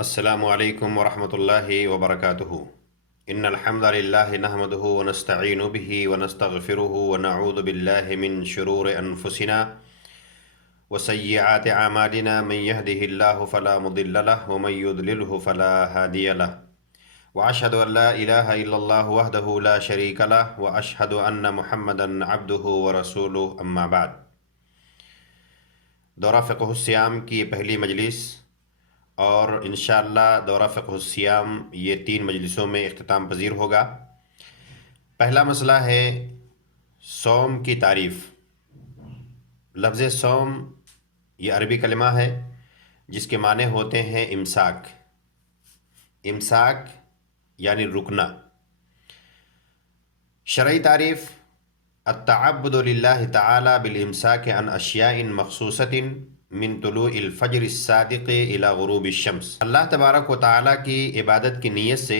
السلام علیکم ورحمۃ اللہ وبرکاتہ ان الحمد للہ نحمده ونستعین به ونستغفره ونعوذ باللہ من شرور انفسنا وسیئات اعمالنا من يهده الله فلا مضل له ومن يضلله فلا هادي له واشهد ان لا اله الا الله وحده لا شريك له واشهد ان محمدا عبده ورسوله اما بعد۔ دورہ فقہ الصیام کی یہ پہلی مجلس اور انشاءاللہ دورہ فقہ الصیام یہ 3 مجلسوں میں اختتام پذیر ہوگا۔ پہلا مسئلہ ہے صوم کی تعریف۔ لفظ صوم یہ عربی کلمہ ہے جس کے معنی ہوتے ہیں امساک۔ امساک یعنی رکنا۔ شرعی تعریف: التعبد للہ تعالی بالامساک عن اشیاء مخصوصۃ من طلوع الفجر الصادق الى غروب الشمس۔ اللہ تبارک و تعالیٰ کی عبادت کی نیت سے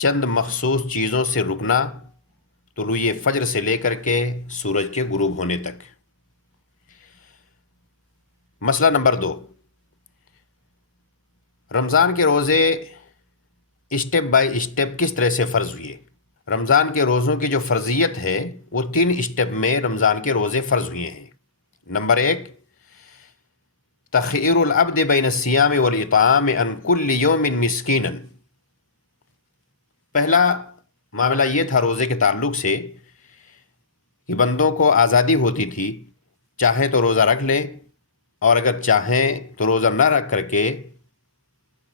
چند مخصوص چیزوں سے رکنا، طلوع فجر سے لے کر کے سورج کے غروب ہونے تک۔ مسئلہ نمبر 2، رمضان کے روزے اسٹیپ بائی اسٹیپ کس طرح سے فرض ہوئے؟ رمضان کے روزوں کی جو فرضیت ہے وہ 3 اسٹیپ میں رمضان کے روزے فرض ہوئے ہیں۔ نمبر 1، تخیر العبد بین الصیام والاطعام عن کل یوم مسکینا۔ پہلا معاملہ یہ تھا روزے کے تعلق سے کہ بندوں کو آزادی ہوتی تھی، چاہیں تو روزہ رکھ لیں اور اگر چاہیں تو روزہ نہ رکھ کر کے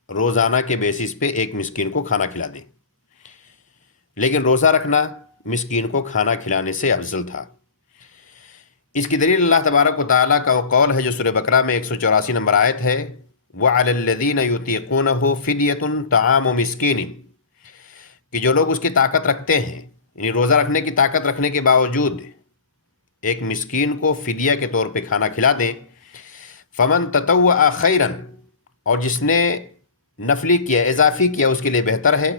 روزانہ کے بیسس پہ ایک مسکین کو کھانا کھلا دیں، لیکن روزہ رکھنا مسکین کو کھانا کھلانے سے افضل تھا۔ اس کی دلیل اللہ تبارک و تعالیٰ کا وہ قول ہے جو سورہ بقرہ میں 184 نمبر آیت ہے، وَعَلَى الَّذِينَ يُطِيقُونَهُ فِدْيَةٌ طَعَامُ مِسْكِينٍ، کہ جو لوگ اس کی طاقت رکھتے ہیں، یعنی روزہ رکھنے کی طاقت رکھنے کے باوجود ایک مسکین کو فدیہ کے طور پہ کھانا کھلا دیں۔ فَمَن تَطَوَّعَ خَيْرًا، اور جس نے نفلی کیا، اضافی کیا، اس کے لیے بہتر ہے۔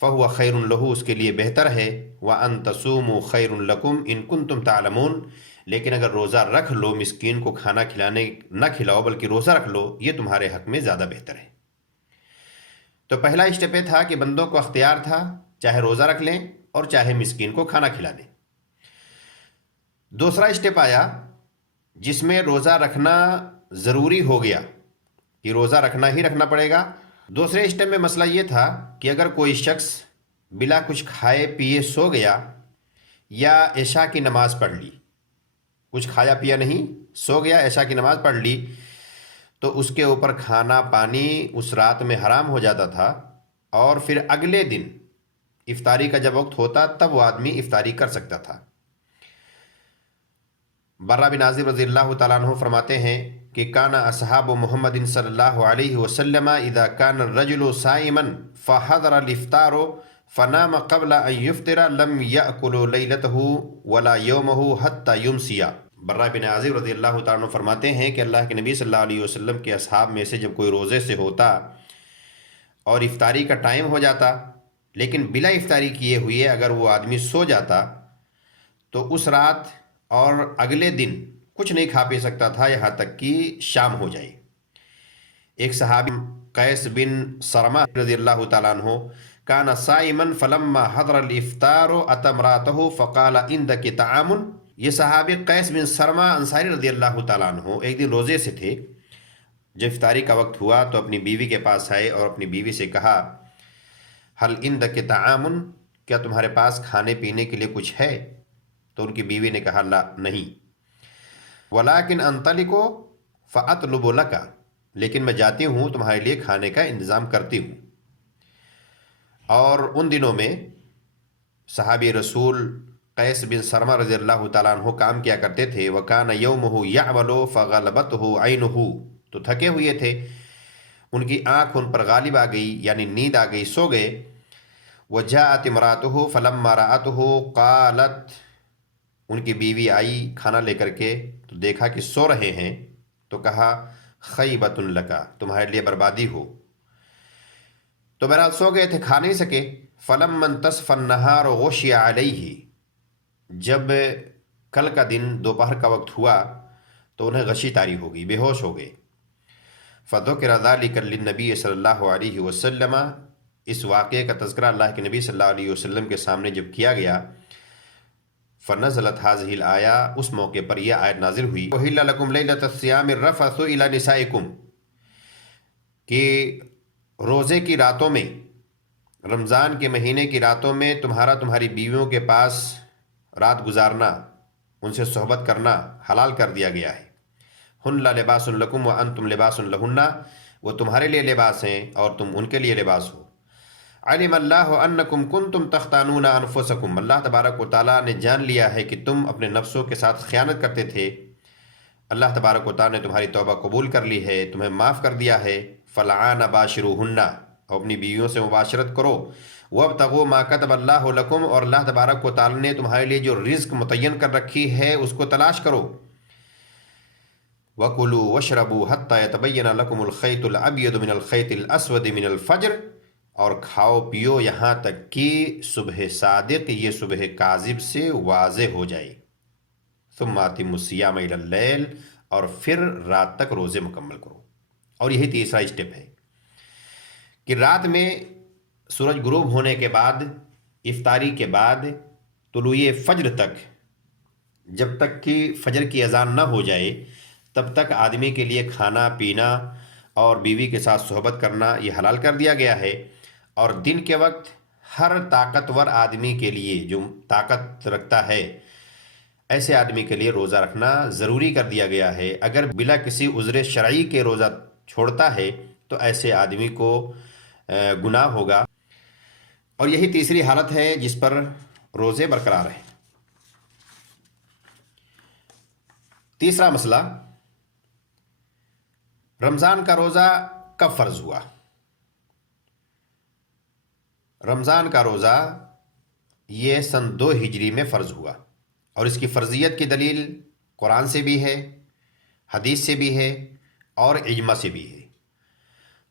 فَهُوَ خَيْرٌ لَهُ، اس کے لیے بہتر ہے۔ وَأَن تَصُومُوا خَيْرٌ لَكُمْ إِن كُنتُمْ تَعْلَمُونَ، لیکن اگر روزہ رکھ لو، مسکین کو کھانا کھلانے نہ کھلاؤ بلکہ روزہ رکھ لو، یہ تمہارے حق میں زیادہ بہتر ہے۔ تو پہلا اسٹیپ یہ تھا کہ بندوں کو اختیار تھا، چاہے روزہ رکھ لیں اور چاہے مسکین کو کھانا کھلا دیں۔ دوسرا اسٹیپ آیا جس میں روزہ رکھنا ضروری ہو گیا کہ روزہ رکھنا ہی رکھنا پڑے گا۔ دوسرے اسٹیپ میں مسئلہ یہ تھا کہ اگر کوئی شخص بلا کچھ کھائے پیے سو گیا یا عشاء کی نماز پڑھ لی، کچھ کھایا پیا نہیں، سو گیا، عشاء کی نماز پڑھ لی، تو اس کے اوپر کھانا پانی اس رات میں حرام ہو جاتا تھا، اور پھر اگلے دن افطاری کا جب وقت ہوتا تب وہ آدمی افطاری کر سکتا تھا۔ برہ بن عازب رضی اللہ تعالیٰ عنہ فرماتے ہیں کہ کان اصحاب محمد صلی اللہ علیہ وسلم اذا کان الرجل صائما فحضر الافطار فنام قبل ان یفطر لم یأکل لیلته ولا یومه حتی یمسی۔ برہ بن عازب رضی اللہ تعالیٰ عنہ فرماتے ہیں کہ اللہ کے نبی صلی اللہ علیہ وسلم کے اصحاب میں سے جب کوئی روزے سے ہوتا اور افطاری کا ٹائم ہو جاتا، لیکن بلا افطاری کیے ہوئے اگر وہ آدمی سو جاتا تو اس رات اور اگلے دن کچھ نہیں کھا پی سکتا تھا یہاں تک کہ شام ہو جائے۔ ایک صحابی قیس بن سرمہ رضی اللہ تعالیٰ عنہ کان صائما فلما حضر الافطار اتى امرأته فقال عندك طعام۔ یہ صحابی قیس بن سرمہ انصاری رضی اللہ تعالیٰ عنہ ایک دن روزے سے تھے، جب افطاری کا وقت ہوا تو اپنی بیوی کے پاس آئے اور اپنی بیوی سے کہا، هل عندك طعام، کیا تمہارے پاس کھانے پینے کے لیے کچھ ہے؟ تو ان کی بیوی نے کہا، لا، نہیں۔ ولیکن انطلق فاطلب لک، لیکن میں جاتی ہوں تمہارے لیے کھانے کا انتظام کرتی ہوں۔ اور ان دنوں میں صحابی رسول قیس بن سرمہ رضی اللہ تعالیٰ عنہ کام کیا کرتے تھے، وکان یومہ یعمل فغلبتہ عینہ، تو تھکے ہوئے تھے، ان کی آنکھ ان پر غالب آ گئی، یعنی نیند آ گئی، سو گئے۔ وجاءت امرأتہ فلما رأتہ قالت، ان کی بیوی آئی کھانا لے کر کے تو دیکھا کہ سو رہے ہیں، تو کہا، خیبۃ لک، تمہارے لیے بربادی ہو۔ تو بہرحال سو گئے تھے، کھا نہیں سکے۔ فلما انتصف النہار غشی علیہ، جب کل کا دن دوپہر کا وقت ہوا تو انہیں غشی طاری ہو گئی، بے ہوش ہو گئے۔ فذکر ذلک للنبی صلی اللہ علیہ وسلم، اس واقعے کا تذکرہ اللہ کے نبی صلی اللہ علیہ وسلم کے سامنے جب کیا گیا، فنزلت هذه الآیہ، اس موقع پر یہ آیت نازل ہوئی، احل لکم لیلۃ الصیام الرفث الی نسائکم، کہ روزے کی راتوں میں، رمضان کے مہینے کی راتوں میں تمہاری بیویوں کے پاس رات گزارنا، ان سے صحبت کرنا حلال کر دیا گیا ہے۔ ہن لباس لکم وانتم لباس لہن، وہ تمہارے لیے لباس ہیں اور تم ان کے لیے لباس ہو۔ علم اللہ انکم کنتم تختانون انفسکم، اللہ تبارک و تعالیٰ نے جان لیا ہے کہ تم اپنے نفسوں کے ساتھ خیانت کرتے تھے، اللہ تبارک و تعالیٰ نے تمہاری توبہ قبول کر لی ہے، تمہیں معاف کر دیا ہے۔ فالآن باشروہن، اور اپنی بیویوں سے مباشرت کرو۔ وابتغوا ما کتب اللہ لکم، اور اللہ تبارک و تعالیٰ نے تمہارے لیے جو رزق متعین کر رکھی ہے اس کو تلاش کرو۔ وَكُلُوا وَاشْرَبُوا حَتَّى يَتَبَيَّنَ لَكُمُ الْخَيْطُ الْأَبْيَضُ مِنَ الْخَيْطِ الْأَسْوَدِ مِنَ الْفَجْرِ، اور کھاؤ پیو یہاں تک کہ صبح صادق یہ صبح کاذب سے واضح ہو جائے۔ ثُمَّ أَتِمُّوا الصِّيَامَ إِلَى اللَّيْلِ، اور پھر رات تک روزے مکمل کرو۔ اور یہی تیسرا اسٹیپ ہے کہ رات میں سورج غروب ہونے کے بعد، افطاری کے بعد، طلوع فجر تک، جب تک کہ فجر کی اذان نہ ہو جائے تب تک آدمی کے لیے کھانا پینا اور بیوی کے ساتھ صحبت کرنا یہ حلال کر دیا گیا ہے۔ اور دن کے وقت ہر طاقتور آدمی کے لیے، جو طاقت رکھتا ہے، ایسے آدمی کے لیے روزہ رکھنا ضروری کر دیا گیا ہے۔ اگر بلا کسی عذر شرعی کے روزہ چھوڑتا ہے تو ایسے آدمی کو گناہ ہوگا۔ اور یہی تیسری حالت ہے جس پر روزے برقرار ہیں۔ تیسرا مسئلہ، رمضان کا روزہ کب فرض ہوا؟ رمضان کا روزہ یہ سن 2 ہجری میں فرض ہوا، اور اس کی فرضیت کی دلیل قرآن سے بھی ہے، حدیث سے بھی ہے اور اجماع سے بھی ہے۔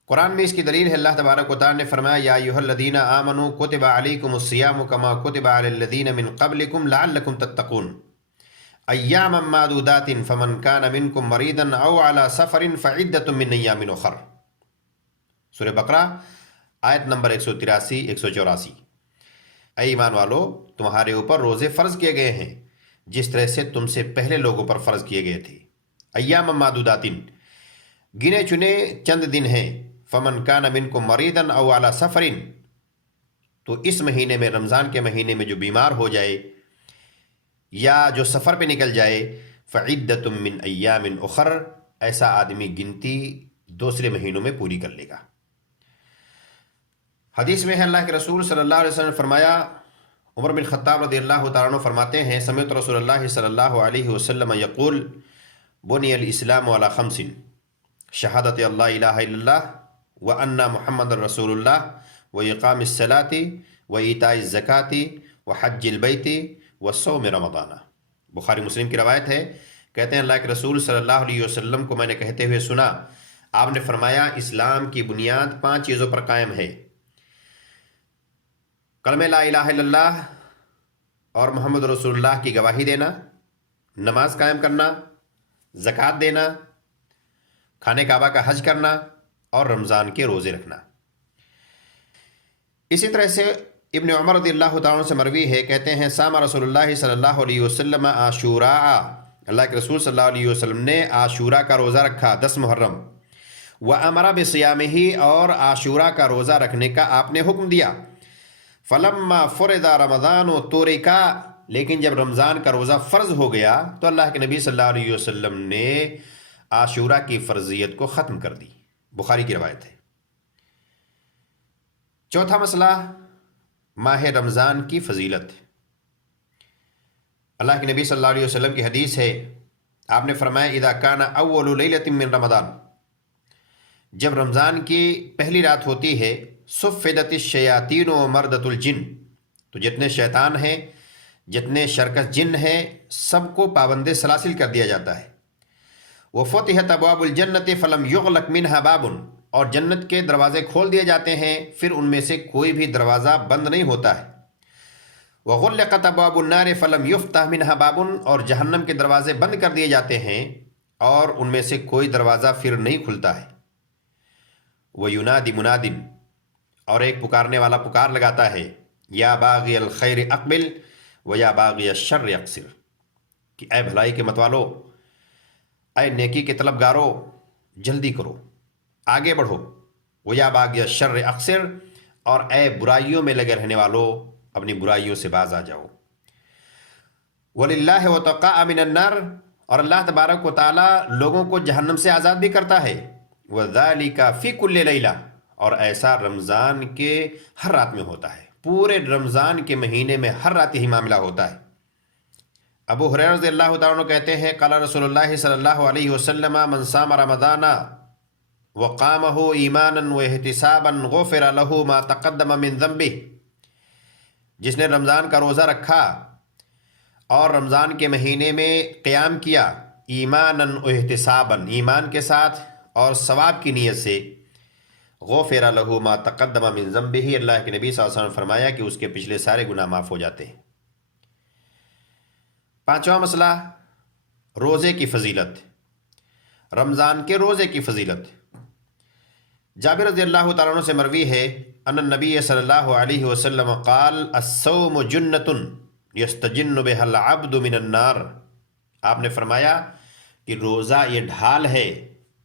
قرآن میں اس کی دلیل ہے، اللہ تبارک و تعالی نے فرمایا، یا ایھا الذین آمنوا کتب علیکم الصیام کما کتب علی الذین من قبلکم لعلکم تتقون ایاما معدودات فمن کان منکم مریضا او علی سفر فعدۃ من ایام اخر۔ سورہ بقرہ آیت نمبر 183 184۔ اے ایمان والو، تمہارے اوپر روزے فرض کیے گئے ہیں جس طرح سے تم سے پہلے لوگوں پر فرض کیے گئے تھے۔ ایام معدودات، گنے چنے چند دن ہیں۔ فمن کان منکم مریضا او علی سفر، تو اس مہینے میں، رمضان کے مہینے میں جو بیمار ہو جائے یا جو سفر پہ نکل جائے، فعدۃ من ایام اخر، ایسا آدمی گنتی دوسرے مہینوں میں پوری کر لے گا۔ حدیث میں ہے، اللہ کے رسول صلی اللہ علیہ وسلم نے فرمایا، عمر بن خطاب رضی اللہ تعالیٰ عنہ فرماتے ہیں، سمعت رسول اللہ صلی اللہ علیہ وسلم یقول بنی الاسلام علی خمس، شہادت اللہ الہ الا اللہ وان محمد رسول اللہ واقام الصلاۃ وایتاء الزکاۃ وحج البیت وصوم رمضان۔ بخاری مسلم کی روایت ہے، کہتے ہیں اللہ کے رسول صلی اللہ علیہ وسلم کو میں نے کہتے ہوئے سنا، آپ نے فرمایا، اسلام کی بنیاد 5 چیزوں پر قائم ہے: کلمہ لا الہ الا اللہ اور محمد رسول اللہ کی گواہی دینا، نماز قائم کرنا، زکوٰۃ دینا، خانہ کعبہ کا حج کرنا اور رمضان کے روزے رکھنا۔ اسی طرح سے ابن عمر رضی اللہ تعالیٰ عنہ سے مروی ہے، کہتے ہیں، سام رسول اللہ صلی اللہ علیہ وسلم عاشوراء، اللہ کے رسول صلی اللہ علیہ وسلم نے عاشوراء کا روزہ رکھا 10 محرم، وامر بصیامہ، اور عاشوراء کا روزہ رکھنے کا آپ نے حکم دیا۔ فلما فرض رمضان ترکا، لیکن جب رمضان کا روزہ فرض ہو گیا تو اللہ کے نبی صلی اللہ علیہ وسلم نے عاشوراء کی فرضیت کو ختم کر دی۔ بخاری کی روایت ہے۔ چوتھا مسئلہ، ماہ رمضان کی فضیلت۔ اللہ کے نبی صلی اللہ علیہ وسلم کی حدیث ہے، آپ نے فرمایا، اذا کان اول لیلۃ من رمضان، جب رمضان کی پہلی رات ہوتی ہے، صفدت الشیاطین و مردۃ الجن، تو جتنے شیطان ہیں، جتنے شرکس جن ہیں، سب کو پابند سلاسل کر دیا جاتا ہے۔ وفتحت ابواب الجنت فلم یغلق منها باب، اور جنت کے دروازے کھول دیے جاتے ہیں، پھر ان میں سے کوئی بھی دروازہ بند نہیں ہوتا ہے۔ وغلقت ابواب النار فلم یفتح منها باب، اور جہنم کے دروازے بند کر دیے جاتے ہیں اور ان میں سے کوئی دروازہ پھر نہیں کھلتا ہے۔ وینادی منادن، اور ایک پکارنے والا پکار لگاتا ہے، یا باغی الخیر اقبل و یا باغی الشر اقصر، کہ اے بھلائی کے متوالو، اے نیکی کے طلبگارو، جلدی کرو، آگے بڑھو، و یا باغی الشر اقصر، اور اے برائیوں میں لگے رہنے والو، اپنی برائیوں سے باز آ جاؤ۔ وَلِلَّهِ وَتَقَاءَ مِنَ النَّارِ، اور اللہ تبارک و تعالیٰ لوگوں کو جہنم سے آزاد بھی کرتا ہے۔ وَذَلِكَ فِي كُلِّ لَيْلَةٍ، اور ایسا رمضان کے ہر رات میں ہوتا ہے، پورے رمضان کے مہینے میں ہر رات ہی معاملہ ہوتا ہے۔ ابو ہریرہ رضی اللہ تعالیٰ عنہ کہتے ہیں، قال رسول اللہ صلی اللہ علیہ وسلم، من صام رمضان وقامہ ایمانا واحتسابا غفر له ما تقدم من ذنبہ، جس نے رمضان کا روزہ رکھا اور رمضان کے مہینے میں قیام کیا، ایمانا واحتسابا، ایمان کے ساتھ اور ثواب کی نیت سے، غفر له ما تقدم من ذنبہ، اللہ کے نبی صلی اللہ علیہ وسلم نے فرمایا کہ اس کے پچھلے سارے گناہ معاف ہو جاتے ہیں۔ پانچواں مسئلہ، روزے کی فضیلت، رمضان کے روزے کی فضیلت۔ جابر رضی اللہ تعالیٰ عنہ سے مروی ہے، ان النبی صلی اللہ علیہ وسلم قال الصوم جنۃ یستجن بها العبد من النار، آپ نے فرمایا کہ روزہ یہ ڈھال ہے،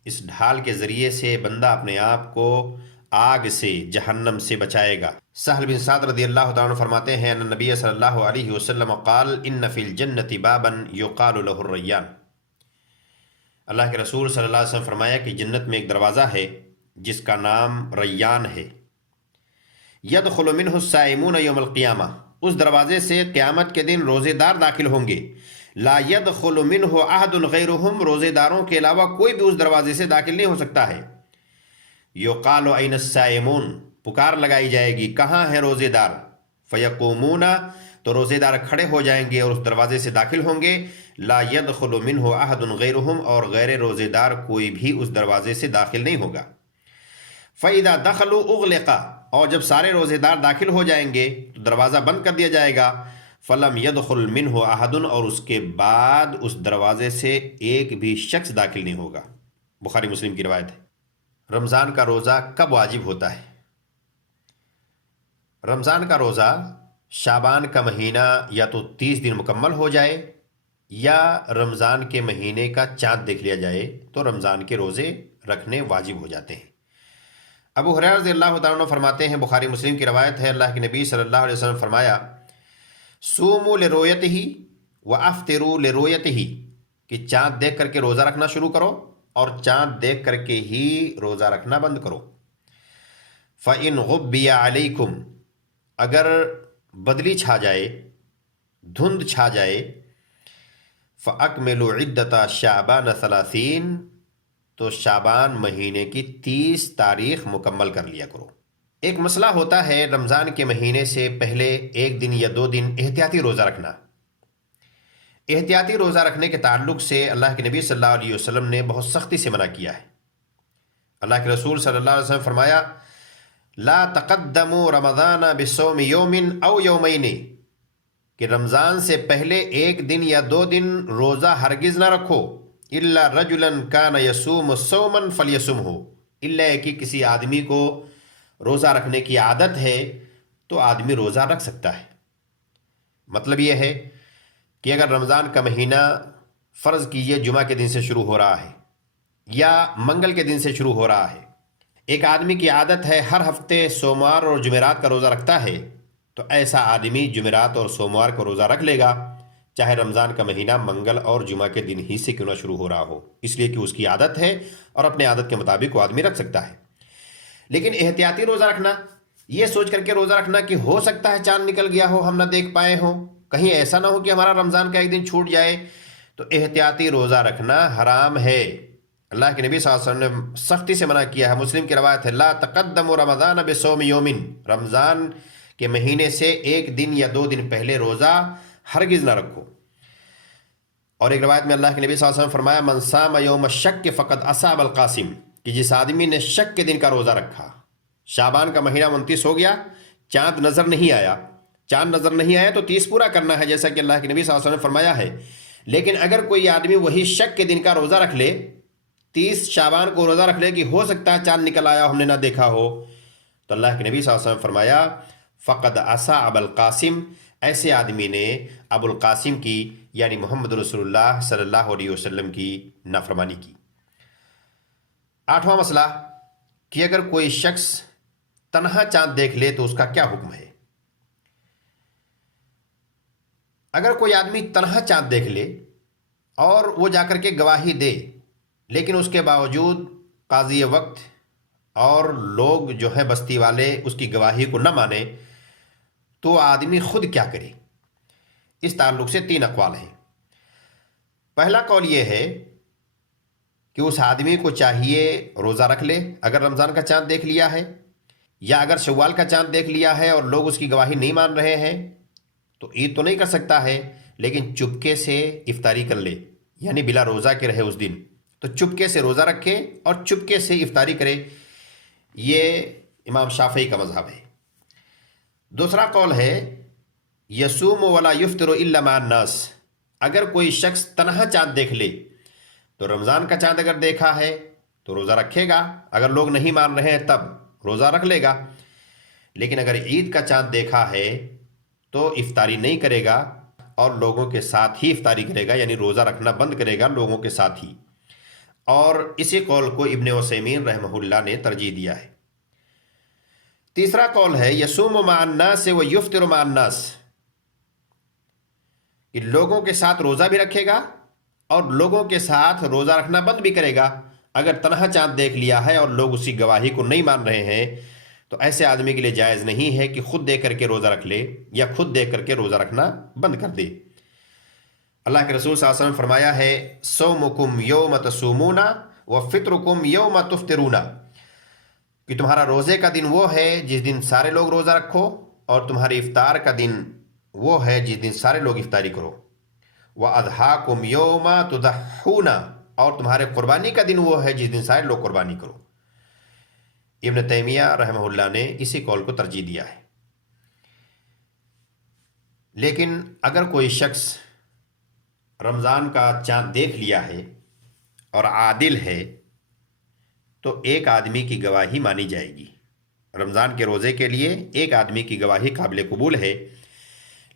اس ڈھال کے ذریعے سے بندہ اپنے آپ کو آگ سے، جہنم سے بچائے گا۔ سہل بن سعد رضی اللہ تعالیٰ عنہ فرماتے ہیں، ان نبی صلی اللہ علیہ وسلم قال ان فی الجنۃ بابا یقال له الریان، اللہ کے رسول صلی اللہ علیہ وسلم فرمایا کہ جنت میں ایک دروازہ ہے جس کا نام ریان ہے، یدخل منہ الصائمون یوم القیامہ، اس دروازے سے قیامت کے دن روزے دار داخل ہوں گے، لا یدخل منہ احد غیرہم، روزے داروں کے علاوہ کوئی بھی اس دروازے سے داخل نہیں ہو سکتا ہے۔ یقال این الصائمون، پکار لگائی جائے گی، کہاں ہیں روزے دار؟ فیقومون، تو روزے دار کھڑے ہو جائیں گے اور اس دروازے سے داخل ہوں گے، لا يدخل منہ احد غیرہم، اور غیر روزے دار کوئی بھی اس دروازے سے داخل نہیں ہوگا۔ فَإِذَا دَخَلُوا أُغْلِقَ، اور جب سارے روزے دار داخل ہو جائیں گے تو دروازہ بند کر دیا جائے گا، فَلَمْ يَدْخُلْ مِنْهُ أَحَدٌ، اور اس کے بعد اس دروازے سے ایک بھی شخص داخل نہیں ہوگا۔ بخاری مسلم کی روایت ہے۔ رمضان کا روزہ کب واجب ہوتا ہے؟ رمضان کا روزہ شعبان کا مہینہ یا تو 30 دن مکمل ہو جائے یا رمضان کے مہینے کا چاند دیکھ لیا جائے تو رمضان کے روزے رکھنے واجب ہو جاتے ہیں۔ ابو ہریرہ رضی اللہ تعالیٰ عنہ فرماتے ہیں، بخاری مسلم کی روایت ہے، اللہ کے نبی صلی اللہ علیہ وسلم فرمایا، صوموا لرؤیتہ وافطروا لرؤیتہ، کہ چاند دیکھ کر کے روزہ رکھنا شروع کرو اور چاند دیکھ کر کے ہی روزہ رکھنا بند کرو۔ فَإِنْ غُبِّيَ عَلَيْكُمْ، اگر بدلی چھا جائے، دھند چھا جائے، فَأَكْمِلُوا عِدَّةَ شَعْبَانَ 30، تو شعبان مہینے کی 30 تاریخ مکمل کر لیا کرو۔ ایک مسئلہ ہوتا ہے رمضان کے مہینے سے پہلے 1 دن یا 2 دن احتیاطی روزہ رکھنا۔ احتیاطی روزہ رکھنے کے تعلق سے اللہ کے نبی صلی اللہ علیہ وسلم نے بہت سختی سے منع کیا ہے۔ اللہ کے رسول صلی اللہ علیہ وسلم فرمایا، لا تقدموا رمضان بصوم یوم او یومین، کہ رمضان سے پہلے 1 دن یا 2 دن روزہ ہرگز نہ رکھو، الا رجلا کان یصوم صوما فلیصمہ، الا کہ کسی آدمی کو روزہ رکھنے کی عادت ہے تو آدمی روزہ رکھ سکتا ہے۔ مطلب یہ ہے کہ اگر رمضان کا مہینہ فرض کیجئے جمعہ کے دن سے شروع ہو رہا ہے یا منگل کے دن سے شروع ہو رہا ہے، ایک آدمی کی عادت ہے ہر ہفتے سوموار اور جمعرات کا روزہ رکھتا ہے، تو ایسا آدمی جمعرات اور سوموار کو روزہ رکھ لے گا، چاہے رمضان کا مہینہ منگل اور جمعہ کے دن ہی سے کیوں نہ شروع ہو رہا ہو، اس لیے کہ اس کی عادت ہے اور اپنے عادت کے مطابق وہ آدمی رکھ سکتا ہے۔ لیکن احتیاطی روزہ رکھنا، یہ سوچ کر کے روزہ رکھنا کہ ہو سکتا ہے چاند نکل گیا ہو، ہم نہ دیکھ پائے ہوں، کہیں ایسا نہ ہو کہ ہمارا رمضان کا 1 دن چھوٹ جائے، تو احتیاطی روزہ رکھنا حرام ہے۔ اللہ کے نبی صلی اللہ علیہ وسلم نے سختی سے منع کیا ہے۔ مسلم کی روایت ہے، لا تقدموا رمضان بصوم یوم، رمضان کے مہینے سے 1 دن یا 2 دن پہلے روزہ ہرگز نہ رکھو۔ اور ایک روایت میں اللہ کے نبی صلی اللہ علیہ وسلم فرمایا، من صام یوم الشک فقد اصاب القاسم، کہ جس آدمی نے شک کے دن کا روزہ رکھا، شعبان کا مہینہ 29 ہو گیا، چاند نظر نہیں آیا، چاند نظر نہیں آیا تو 30 پورا کرنا ہے، جیسا کہ اللہ کے نبی صلی اللہ علیہ وسلم نے فرمایا ہے۔ لیکن اگر کوئی آدمی وہی شک کے دن کا روزہ رکھ لے، 30 شعبان کو روزہ رکھ لے کہ ہو سکتا ہے چاند نکل آیا ہم نے نہ دیکھا ہو، تو اللہ کے نبی صلی اللہ علیہ وسلم فرمایا فقد عصا ابو القاسم، ایسے آدمی نے ابو القاسم کی یعنی محمد رسول اللہ صلی اللہ علیہ وسلم کی نافرمانی کی۔ 8واں مسئلہ کہ اگر کوئی شخص تنہا چاند دیکھ لے تو اس کا کیا حکم ہے؟ اگر کوئی آدمی تنہا چاند دیکھ لے اور وہ جا کر کے گواہی دے، لیکن اس کے باوجود قاضی وقت اور لوگ جو ہیں بستی والے اس کی گواہی کو نہ مانے، تو آدمی خود کیا کرے؟ اس تعلق سے 3 اقوال ہیں۔ پہلا قول یہ ہے کہ اس آدمی کو چاہیے روزہ رکھ لے اگر رمضان کا چاند دیکھ لیا ہے، یا اگر شوال کا چاند دیکھ لیا ہے اور لوگ اس کی گواہی نہیں مان رہے ہیں تو عید تو نہیں کر سکتا ہے، لیکن چپکے سے افطاری کر لے، یعنی بلا روزہ کے رہے اس دن، تو چپکے سے روزہ رکھے اور چپکے سے افطاری کرے۔ یہ امام شافعی کا مذہب ہے۔ دوسرا قول ہے یصوم ولا یفطر الا مع الناس، اگر کوئی شخص تنہا چاند دیکھ لے تو رمضان کا چاند اگر دیکھا ہے تو روزہ رکھے گا، اگر لوگ نہیں مان رہے ہیں تب روزہ رکھ لے گا، لیکن اگر عید کا چاند دیکھا ہے تو افطاری نہیں کرے گا اور لوگوں کے ساتھ ہی افطاری کرے گا، یعنی روزہ رکھنا بند کرے گا لوگوں کے ساتھ ہی۔ اور اسی قول کو ابن عثیمین رحمہ اللہ نے ترجیح دیا ہے۔ تیسرا قول ہے یصوم مع الناس و یفطر مع الناس، کہ لوگوں کے ساتھ روزہ بھی رکھے گا اور لوگوں کے ساتھ روزہ رکھنا بند بھی کرے گا۔ اگر تنہا چاند دیکھ لیا ہے اور لوگ اسی گواہی کو نہیں مان رہے ہیں تو ایسے آدمی کے لیے جائز نہیں ہے کہ خود دیکھ کر کے روزہ رکھ لے یا خود دیکھ کر کے روزہ رکھنا بند کر دے۔ اللہ کے رسول صلی اللہ علیہ وسلم فرمایا ہے صومکم یوم تصومون وفطرکم یوم تفطرون، کہ تمہارا روزے کا دن وہ ہے جس دن سارے لوگ روزہ رکھو، اور تمہاری افطار کا دن وہ ہے جس دن سارے لوگ افطاری کرو۔ وَأَضْحَاكُمْ يَوْمَ تُضَحُّونَ، اور تمہارے قربانی کا دن وہ ہے جس دن سارے لوگ قربانی کرو۔ ابن تیمیہ رحمہ اللہ نے اسی قول کو ترجیح دیا ہے۔ لیکن اگر کوئی شخص رمضان کا چاند دیکھ لیا ہے اور عادل ہے تو ایک آدمی کی گواہی مانی جائے گی۔ رمضان کے روزے کے لیے ایک آدمی کی گواہی قابل قبول ہے،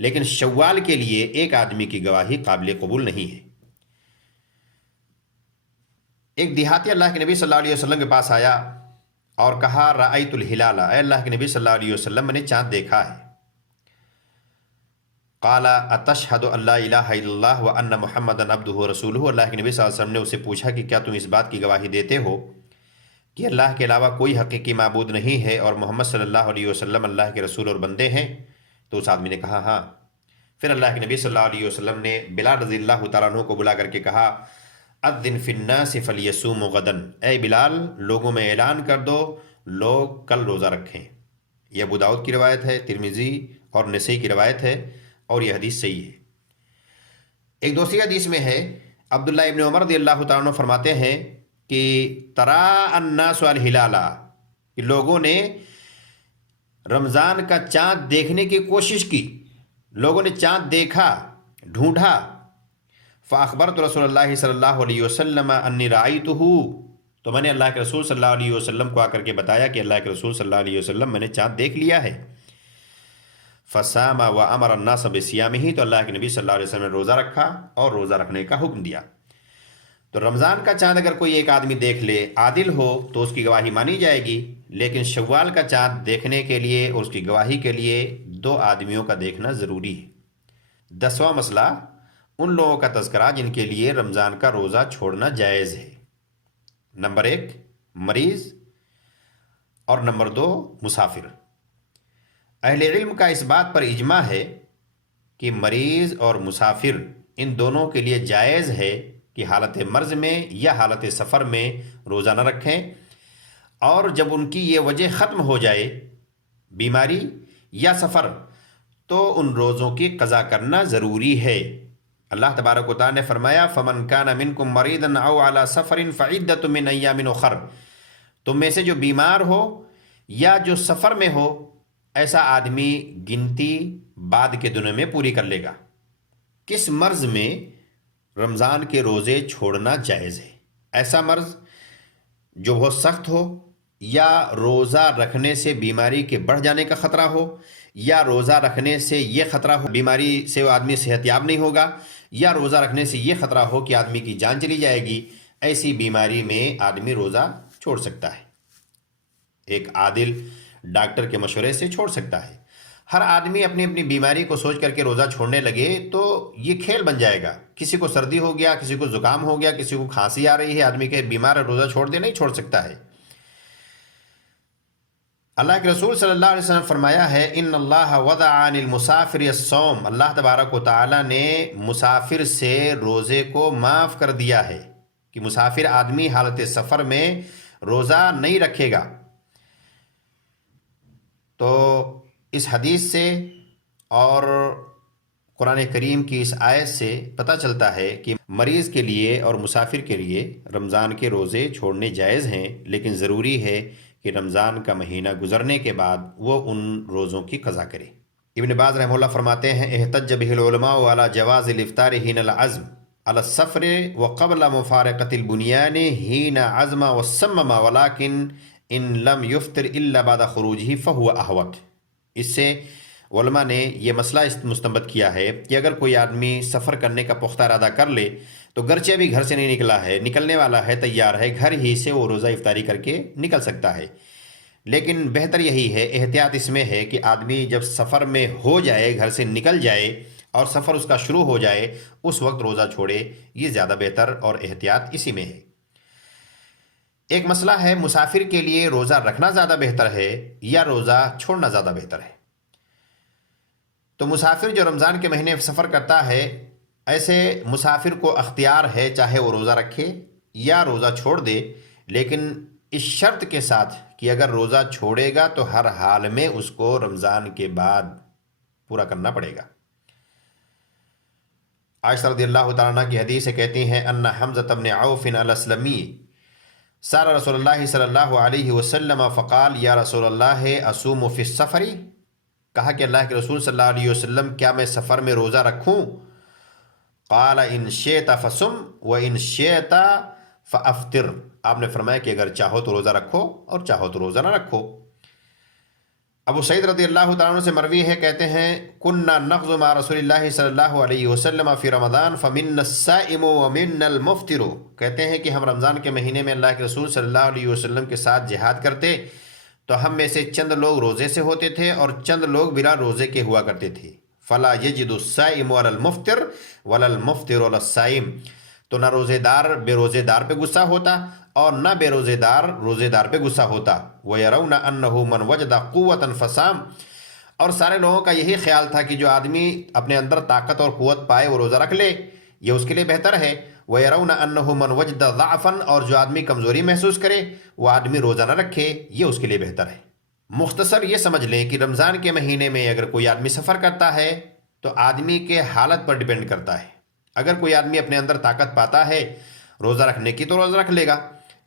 لیکن شوال کے لیے ایک آدمی کی گواہی قابل قبول نہیں ہے۔ ایک دیہاتی اللہ کے نبی صلی اللہ علیہ وسلم کے پاس آیا اور کہا رأیت الہلال، اے اللہ کے نبی صلی اللہ علیہ وسلم میں نے چاند دیکھا ہے۔ قال اتشہد ان لا الہ الا اللہ وان محمدا عبدہ ورسولہ، اللہ کے نبی صلی اللہ علیہ وسلم نے اسے پوچھا کہ کیا تم اس بات کی گواہی دیتے ہو کہ اللہ کے علاوہ کوئی حقیقی معبود نہیں ہے اور محمد صلی اللہ علیہ وسلم اللہ کے رسول اور بندے ہیں؟ تو اس آدمی نے کہا ہاں۔ پھر اللہ کے نبی صلی اللہ علیہ وسلم نے بلال رضی اللہ تعالیٰ عنہ کو بلا کر کے کہا اذن فی الناس فلیصوموا غدا، اے بلال لوگوں میں اعلان کر دو لوگ کل روزہ رکھیں۔ یہ ابو داؤد کی روایت ہے، ترمذی اور نسائی کی روایت ہے اور یہ حدیث صحیح ہے۔ ایک دوسری حدیث میں ہے عبداللہ ابن عمر رضی اللہ تعالیٰ عنہ فرماتے ہیں کہ ترا الناس الہلال، کہ لوگوں نے رمضان کا چاند دیکھنے کی کوشش کی، لوگوں نے چاند دیکھا، ڈھونڈا۔ فاخبرت رسول اللہ صلی اللہ علیہ وسلم انی رأیتہ، تو میں نے اللہ کے رسول صلی اللہ علیہ وسلم کو آ کر کے بتایا کہ اللہ کے رسول صلی اللہ علیہ وسلم میں نے چاند دیکھ لیا ہے۔ فصام وامر الناس بصیامہ، تو اللہ کے نبی صلی اللہ علیہ وسلم نے روزہ رکھا اور روزہ رکھنے کا حکم دیا۔ تو رمضان کا چاند اگر کوئی ایک آدمی دیکھ لے عادل ہو تو اس کی گواہی مانی جائے گی، لیکن شوال کا چاند دیکھنے کے لیے اور اس کی گواہی کے لیے 2 آدمیوں کا دیکھنا ضروری ہے۔ 10واں مسئلہ ان لوگوں کا تذکرہ جن کے لیے رمضان کا روزہ چھوڑنا جائز ہے۔ نمبر 1 مریض اور نمبر 2 مسافر۔ اہل علم کا اس بات پر اجماع ہے کہ مریض اور مسافر ان دونوں کے لیے جائز ہے کہ حالت مرض میں یا حالت سفر میں روزہ نہ رکھیں، اور جب ان کی یہ وجہ ختم ہو جائے بیماری یا سفر تو ان روزوں کی قضا کرنا ضروری ہے۔ اللہ تبارک و تعالی نے فرمایا فَمَنْ كَانَ مِنْكُمْ مَرِيضًا أَوْ عَلَى سَفَرٍ فَعِدَّةٌ مِّنْ أَيَّامٍ أُخَرَ، تم میں سے جو بیمار ہو یا جو سفر میں ہو ایسا آدمی گنتی بعد کے دنوں میں پوری کر لے گا۔ کس مرض میں رمضان کے روزے چھوڑنا جائز ہے؟ ایسا مرض جو بہت سخت ہو، یا روزہ رکھنے سے بیماری کے بڑھ جانے کا خطرہ ہو، یا روزہ رکھنے سے یہ خطرہ ہو بیماری سے وہ آدمی صحت یاب نہیں ہوگا، یا روزہ رکھنے سے یہ خطرہ ہو کہ آدمی کی جان چلی جائے گی، ایسی بیماری میں آدمی روزہ چھوڑ سکتا ہے، ایک عادل ڈاکٹر کے مشورے سے چھوڑ سکتا ہے۔ ہر آدمی اپنی اپنی بیماری کو سوچ کر کے روزہ چھوڑنے لگے تو یہ کھیل بن جائے گا، کسی کو سردی ہو گیا، کسی کو زکام ہو گیا، کسی کو کھانسی آ رہی ہے، آدمی کے بیمار ہے، روزہ چھوڑ دے، نہیں چھوڑ سکتا ہے۔ اللہ کے رسول صلی اللہ علیہ وسلم فرمایا ہے ان اللہ وضع عن المسافر الصوم، اللہ تبارک و تعالی نے مسافر سے روزے کو معاف کر دیا ہے کہ مسافر آدمی حالت سفر میں روزہ نہیں رکھے گا۔ تو اس حدیث سے اور قرآن کریم کی اس آیت سے پتہ چلتا ہے کہ مریض کے لیے اور مسافر کے لیے رمضان کے روزے چھوڑنے جائز ہیں، لیکن ضروری ہے کہ رمضان کا مہینہ گزرنے کے بعد وہ ان روزوں کی قضا کرے۔ ابن باز رحمہ اللہ فرماتے ہیں احتج به العلماء على جواز الافطار حين العزم على السفر وقبل مفارقة البنيان حين عزم وصمم ولكن ان لم يفطر الا بعد خروجه فهو احوط۔ اس سے علماء نے یہ مسئلہ مستنبط کیا ہے کہ اگر کوئی آدمی سفر کرنے کا پختہ ارادہ کر لے تو گرچہ بھی گھر سے نہیں نکلا ہے، نکلنے والا ہے، تیار ہے، گھر ہی سے وہ روزہ افطاری کر کے نکل سکتا ہے، لیکن بہتر یہی ہے، احتیاط اس میں ہے کہ آدمی جب سفر میں ہو جائے، گھر سے نکل جائے اور سفر اس کا شروع ہو جائے، اس وقت روزہ چھوڑے، یہ زیادہ بہتر اور احتیاط اسی میں ہے۔ ایک مسئلہ ہے مسافر کے لیے روزہ رکھنا زیادہ بہتر ہے یا روزہ چھوڑنا زیادہ بہتر ہے۔ تو مسافر جو رمضان کے مہینے سفر کرتا ہے، ایسے مسافر کو اختیار ہے چاہے وہ روزہ رکھے یا روزہ چھوڑ دے، لیکن اس شرط کے ساتھ کہ اگر روزہ چھوڑے گا تو ہر حال میں اس کو رمضان کے بعد پورا کرنا پڑے گا۔ عائشہ رضی اللہ تعالیٰ عنہ کی حدیث سے کہتی ہیں ان حمزہ بن عوف الاسلمی سار رسول اللہ صلی اللہ علیہ وسلم فقال یا رسول اللہ اصوم فی السفر، کہا کہ اللہ کے رسول صلی اللہ علیہ وسلم کیا میں سفر میں روزہ رکھوں؟ قال ان شئت فصم و ان شئت فافطر، آپ نے فرمایا کہ اگر چاہو تو روزہ رکھو اور چاہو تو روزہ نہ رکھو۔ ابو سعید رضی اللہ تعالیٰ عنہ سے مروی ہے، کہتے ہیں کننا نغزو مع رسول اللہ صلی اللہ علیہ وسلم فی رمضان فمنا الصائم ومنا المفطر، کہتے ہیں کہ ہم رمضان کے مہینے میں اللہ کے رسول صلی اللہ علیہ وسلم کے ساتھ جہاد کرتے تو ہم میں سے چند لوگ روزے سے ہوتے تھے اور چند لوگ بلا روزے کے ہوا کرتے تھے۔ فلا یجد الصائم علی المفطر ولا المفطر علی الصائم، تو نہ روزے دار بے روزے دار پہ غصہ ہوتا اور نہ بے روزے دار روزے دار پہ غصہ ہوتا۔ وَيَرَوْنَ أَنَّهُ مَنْ وَجَدَ قُوَّةً فَصَامَ، اور سارے لوگوں کا یہی خیال تھا کہ جو آدمی اپنے اندر طاقت اور قوت پائے وہ روزہ رکھ لے، یہ اس کے لیے بہتر ہے۔ وَيَرَوْنَ أَنَّهُ مَنْ وَجَدَ ضَعْفًا، اور جو آدمی کمزوری محسوس کرے وہ آدمی روزہ نہ رکھے، یہ اس کے لیے بہتر ہے۔ مختصر یہ سمجھ لیں کہ رمضان کے مہینے میں اگر کوئی آدمی سفر کرتا ہے تو آدمی کے حالت پر ڈیپینڈ کرتا ہے۔ اگر کوئی آدمی اپنے اندر طاقت پاتا ہے روزہ رکھنے کی تو روزہ رکھ لے گا،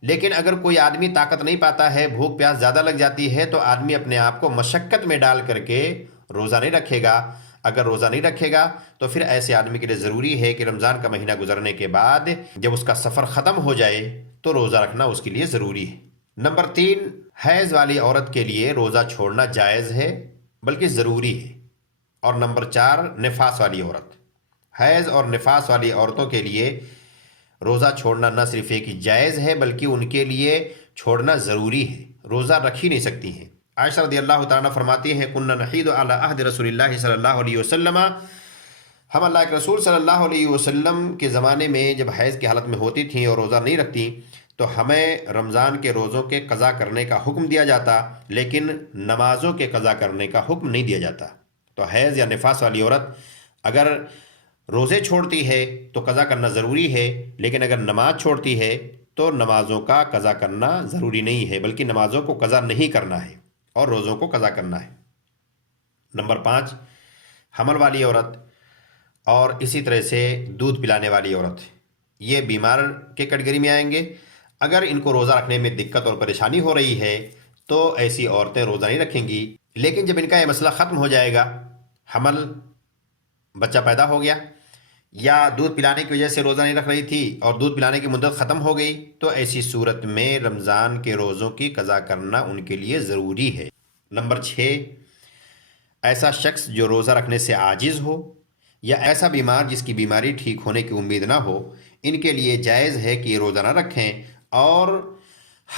لیکن اگر کوئی آدمی طاقت نہیں پاتا ہے، بھوک پیاس زیادہ لگ جاتی ہے، تو آدمی اپنے آپ کو مشقت میں ڈال کر کے روزہ نہیں رکھے گا۔ اگر روزہ نہیں رکھے گا تو پھر ایسے آدمی کے لیے ضروری ہے کہ رمضان کا مہینہ گزرنے کے بعد جب اس کا سفر ختم ہو جائے تو روزہ رکھنا اس کے لیے ضروری ہے۔ نمبر 3، حیض والی عورت کے لیے روزہ چھوڑنا جائز ہے بلکہ ضروری ہے۔ اور نمبر 4، نفاس والی عورت، حیض اور نفاس والی عورتوں کے لیے روزہ چھوڑنا نہ صرف ایک جائز ہے بلکہ ان کے لیے چھوڑنا ضروری ہے، روزہ رکھ ہی نہیں سکتی ہیں۔ عائشہ رضی اللہ تعالیٰ فرماتی ہیں کننا نحید علی عہد رسول اللہ صلی اللہ علیہ وسلم، ہم اللہ کے رسول صلی اللہ علیہ وسلم کے زمانے میں جب حیض کی حالت میں ہوتی تھیں اور روزہ نہیں رکھتی تو ہمیں رمضان کے روزوں کے قضا کرنے کا حکم دیا جاتا، لیکن نمازوں کے قضا کرنے کا حکم نہیں دیا جاتا۔ تو حیض یا نفاس والی عورت اگر روزے چھوڑتی ہے تو قضا کرنا ضروری ہے، لیکن اگر نماز چھوڑتی ہے تو نمازوں کا قضا کرنا ضروری نہیں ہے بلکہ نمازوں کو قضا نہیں کرنا ہے اور روزوں کو قضا کرنا ہے۔ نمبر 5، حمل والی عورت اور اسی طرح سے دودھ پلانے والی عورت، یہ بیمار کے کیٹیگری میں آئیں گے۔ اگر ان کو روزہ رکھنے میں دقت اور پریشانی ہو رہی ہے تو ایسی عورتیں روزہ نہیں رکھیں گی، لیکن جب ان کا یہ مسئلہ ختم ہو جائے گا، حمل، بچہ پیدا ہو گیا یا دودھ پلانے کی وجہ سے روزہ نہیں رکھ رہی تھی اور دودھ پلانے کی مدت ختم ہو گئی، تو ایسی صورت میں رمضان کے روزوں کی قضا کرنا ان کے لیے ضروری ہے۔ نمبر 6، ایسا شخص جو روزہ رکھنے سے عاجز ہو یا ایسا بیمار جس کی بیماری ٹھیک ہونے کی امید نہ ہو، ان کے لیے جائز ہے کہ یہ روزہ نہ رکھیں اور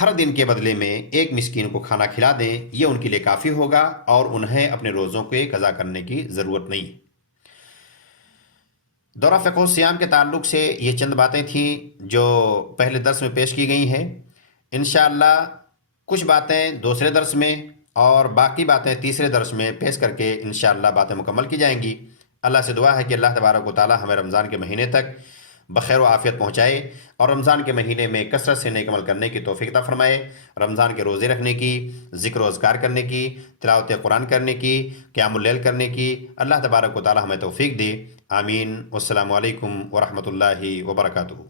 ہر دن کے بدلے میں ایک مسکین کو کھانا کھلا دیں، یہ ان کے لیے کافی ہوگا اور انہیں اپنے روزوں کو قضا کرنے کی ضرورت نہیں۔ دورہ فقہ و سیام کے تعلق سے یہ چند باتیں تھیں جو پہلے درس میں پیش کی گئی ہیں۔ انشاءاللہ کچھ باتیں دوسرے درس میں اور باقی باتیں تیسرے درس میں پیش کر کے انشاءاللہ باتیں مکمل کی جائیں گی۔ اللہ سے دعا ہے کہ اللہ تبارک و تعالی ہمیں رمضان کے مہینے تک بخیر و عافیت پہنچائے اور رمضان کے مہینے میں کثرت سے نیک عمل کرنے کی توفیق عطا فرمائے، رمضان کے روزے رکھنے کی، ذکر و اذکار کرنے کی، تلاوت قرآن کرنے کی، قیام اللیل کرنے کی اللہ تبارک و تعالی ہمیں توفیق دے۔ آمین۔ والسلام علیکم ورحمۃ اللہ وبرکاتہ۔